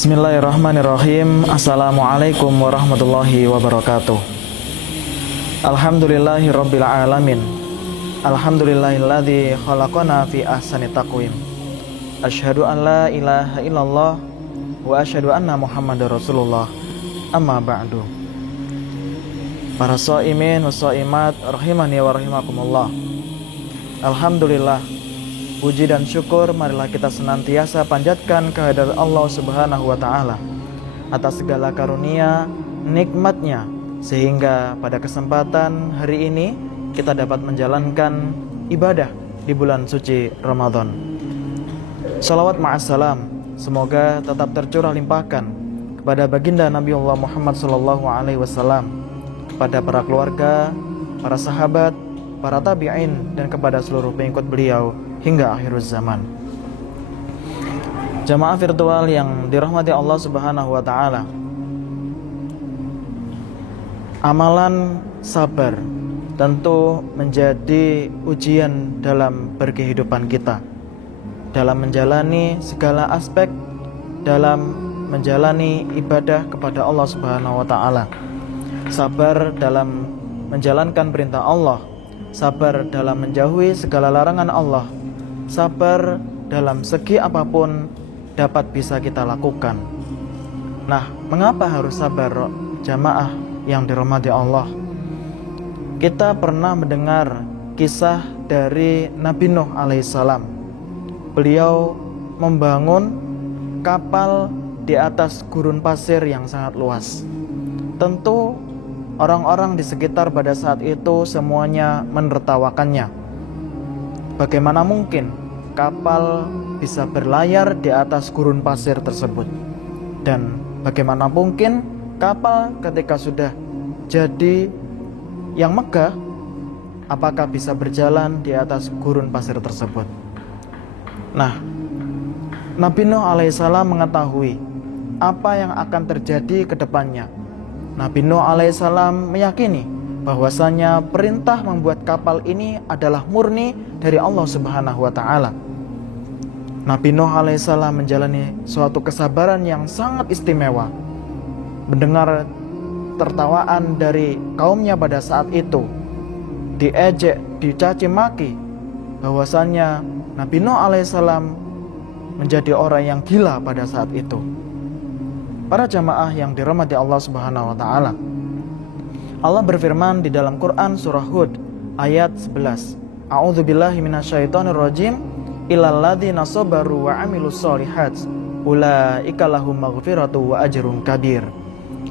Bismillahirrahmanirrahim. Assalamualaikum warahmatullahi wabarakatuh. Alhamdulillahirabbil alamin. Alhamdulillahilladzi khalaqana fi ahsani taqwim. Asyhadu an la ilaha illallah wa asyhadu anna Muhammadar Rasulullah. Amma ba'du. Para shaimin wa shaimat rahimani wa rahimakumullah. Alhamdulillah, puji dan syukur marilah kita senantiasa panjatkan kehadirat Allah Subhanahu wa taala atas segala karunia, nikmatnya, sehingga pada kesempatan hari ini kita dapat menjalankan ibadah di bulan suci Ramadan. Salawat ma'assalam semoga tetap tercurah limpahkan kepada baginda Nabiullah Muhammad SAW, kepada para keluarga, para sahabat, para tabi'in, dan kepada seluruh pengikut beliau hingga akhir zaman. Jamaah virtual yang dirahmati Allah Subhanahu wa taala, amalan sabar tentu menjadi ujian dalam berkehidupan kita, dalam menjalani segala aspek, dalam menjalani ibadah kepada Allah Subhanahu wa taala. Sabar dalam menjalankan perintah Allah, sabar dalam menjauhi segala larangan Allah, sabar dalam segi apapun dapat bisa kita lakukan. Nah, mengapa harus sabar, jamaah yang dirahmati Allah? Kita pernah mendengar kisah dari Nabi Nuh alaihissalam. Beliau membangun kapal di atas gurun pasir yang sangat luas. Tentu orang-orang di sekitar pada saat itu semuanya menertawakannya. Bagaimana mungkin kapal bisa berlayar di atas gurun pasir tersebut? Dan bagaimana mungkin kapal ketika sudah jadi yang megah, apakah bisa berjalan di atas gurun pasir tersebut? Nah, Nabi Nuh alaihissalam mengetahui apa yang akan terjadi ke depannya. Nabi Nuh alaihissalam meyakini bahwasanya perintah membuat kapal ini adalah murni dari Allah Subhanahu wa taala. Nabi Nuh alaihissalam menjalani suatu kesabaran yang sangat istimewa. Mendengar tertawaan dari kaumnya pada saat itu, diejek, dicaci maki, bahwasanya Nabi Nuh alaihissalam menjadi orang yang gila pada saat itu. Para jamaah yang dirahmati Allah Subhanahu wa taala, Allah berfirman di dalam Quran surah Hud ayat 11. A'udzubillahi minasyaitonirrajim. Illal ladzina sabaru wa 'amilus sholihat ulaika lahum maghfiratu wa ajrun kabir.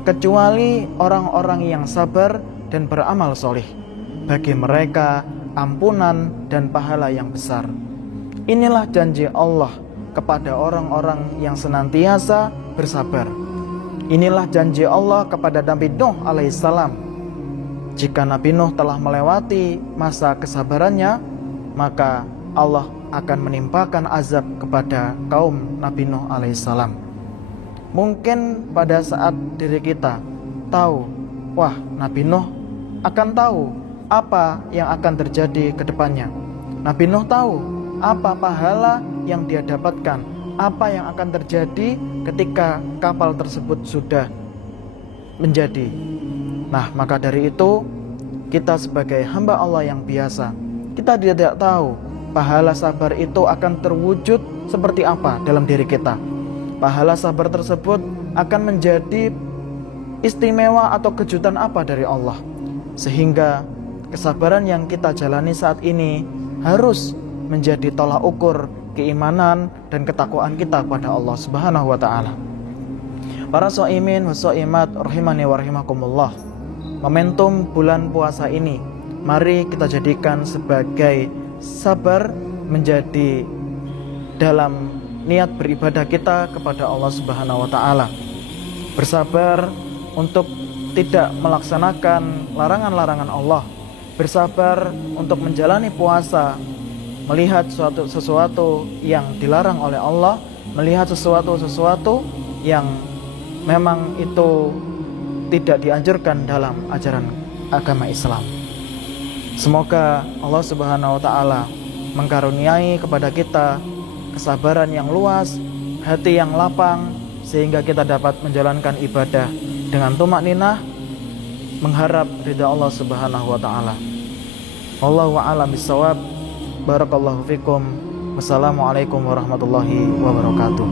Kecuali orang-orang yang sabar dan beramal solih, bagi mereka ampunan dan pahala yang besar. Inilah janji Allah kepada orang-orang yang senantiasa bersabar. Inilah janji Allah kepada Nabi Nuh alaihissalam. Jika Nabi Nuh telah melewati masa kesabarannya, maka Allah akan menimpakan azab kepada kaum Nabi Nuh alaihissalam. Mungkin pada saat diri kita tahu, wah, Nabi Nuh akan tahu apa yang akan terjadi ke depannya. Nabi Nuh tahu apa pahala yang dia dapatkan, apa yang akan terjadi ketika kapal tersebut sudah menjadi. Nah, maka dari itu kita sebagai hamba Allah yang biasa, kita tidak tahu pahala sabar itu akan terwujud seperti apa dalam diri kita. Pahala sabar tersebut akan menjadi istimewa atau kejutan apa dari Allah, sehingga kesabaran yang kita jalani saat ini harus menjadi tolak ukur keimanan dan ketakwaan kita kepada Allah Subhanahu wa taala. Para shaimin wa shaimat rahimani wa rahimakumullah, momentum bulan puasa ini mari kita jadikan sebagai sabar menjadi dalam niat beribadah kita kepada Allah Subhanahu wa taala. Bersabar untuk tidak melaksanakan larangan-larangan Allah, bersabar untuk menjalani puasa, melihat sesuatu yang dilarang oleh Allah, melihat sesuatu yang memang itu tidak dianjurkan dalam ajaran agama Islam. Semoga Allah Subhanahu wa taala mengkaruniai kepada kita kesabaran yang luas, hati yang lapang, sehingga kita dapat menjalankan ibadah dengan tumak ninah, mengharap ridha Allah Subhanahu wa taala. Wallahu a'lam bissawab. Barakallahu fikum. Wassalamualaikum warahmatullahi wabarakatuh.